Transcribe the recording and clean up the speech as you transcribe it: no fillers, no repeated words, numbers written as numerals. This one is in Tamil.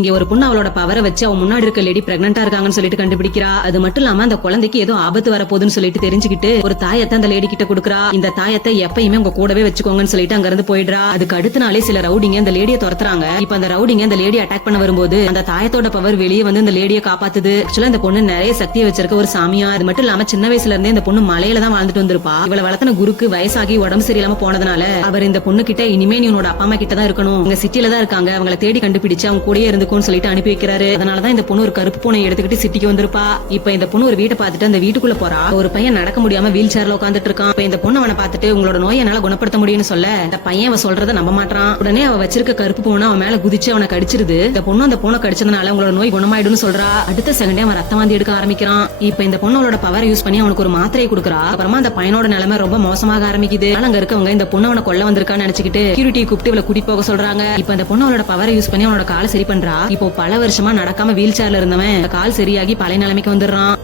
இங்க ஒரு பொண்ணு அவளோட பவரை வச்சு அவன் முன்னாடி இருக்க லேடி பிரெக்னெண்டா இருக்காங்கன்னு சொல்லிட்டு கண்டுபிடிக்கிறா. அது மட்டும் இல்லாம அந்த குழந்தைக்கு ஏதோ ஆபத்து வர போகுதுன்னு சொல்லிட்டு தெரிஞ்சுக்கிட்டு ஒரு தாயத்தை அந்த லேடி கிட்ட கொடுக்குறா. இந்த தாயத்தை எப்பயுமே உங்க கூடவே வச்சுக்கோங்கன்னு சொல்லிட்டு அங்க இருந்து போயிடுறா. அதுக்கு அடுத்த நாளே சில ரவுடிங்க அந்த லேடியை துரத்துறாங்க. இப்ப அந்த ரவுடிங்க அந்த லேடி அட்டாக் பண்ண வரும்போது அந்த தாயத்தோட பவர் வெளியே வந்து இந்த லேடியை காப்பாத்துது. ஆக்சுவலா இந்த பொண்ணு நிறைய சக்தியை வச்சிருக்க ஒரு சாமியா. அது மட்டும் இல்லாம சின்ன வயசுல இருந்தே இந்த பொண்ணு மலையில தான் வாழ்ந்துட்டு வந்திருப்பா. இவளை வளர்த்தன குருக்கு வயசாகி உடம்பு சரியில்லாம போனதுனால அவர் இந்த பொண்ணு கிட்ட இனிமே நீ உன்னோட அப்பா அம்மா கிட்ட தான் இருக்கணும், உங்க சிட்டில தான் இருக்காங்க, அவங்களை தேடி கண்டுபிடிச்சு அவங்க கூடயே இருந்துக்கும்னு சொல்லிட்டு அனுப்பி வைக்கிறாரு. அதனாலதான் இந்த பொண்ணு ஒரு கருப்பு பூனை எடுத்துக்கிட்டு சிட்டிக்கு வந்திருப்பா. இப்ப இந்த பொண்ணு ஒரு வீட்டை பார்த்துட்டு அந்த வீட்டுக்குள்ள போறா. ஒரு பையன் நடக்க முடியாம வீல் சேர்ல உட்காந்துட்டு இருக்கான். இப்ப இந்த பொண்ணு அவனை பார்த்துட்டு உங்களோட நோயை என்னால குணப்படுத்த முடியும்னு சொல்ல இந்த பையன் அவன் சொல்றத நம்ப மாட்டான். உடனே அவ வச்சிருக்க கருப்பு பூனை அவன் மேல குதிச்சு அவனை கடிச்சிருது. இந்த பொண்ணு அந்த பூனை கடிச்சதுனால உங்களோட நோய் குணமாயிடும்னு சொல்றா. அடுத்த செகண்டே அவன் ரத்தம் வாந்தி எடுக்க ஆரம்பிக்கிறான். இப்ப இந்த பொண்ணு அவளோட பவர் யூஸ் பண்ணி அவனுக்கு ஒரு மாத்திரையை கொடுக்குறா. அப்புறமா அந்த பையனோட நிலைமை ரொம்ப மோசமாக ஆரம்பிக்குது. அங்க இருக்கவங்க இந்த பொண்ணு அவனை கொல்ல வந்திருக்கான்னு நினைச்சுக்கிட்டு செக்யூரிட்டி கூப்பிட்டு இவளை கூட்டிட்டு போக சொல்றாங்க. இப்ப இந்த பொண்ணு அவளோட பவரை யூஸ் பண்ணி அவனோட காலை சரி பண்றா. இப்போ பல வருஷமா நடக்காம வீல் சேர்ல இருந்தவன் கால் சரியாகி பழைய நிலைமைக்கு வந்துடுறான்.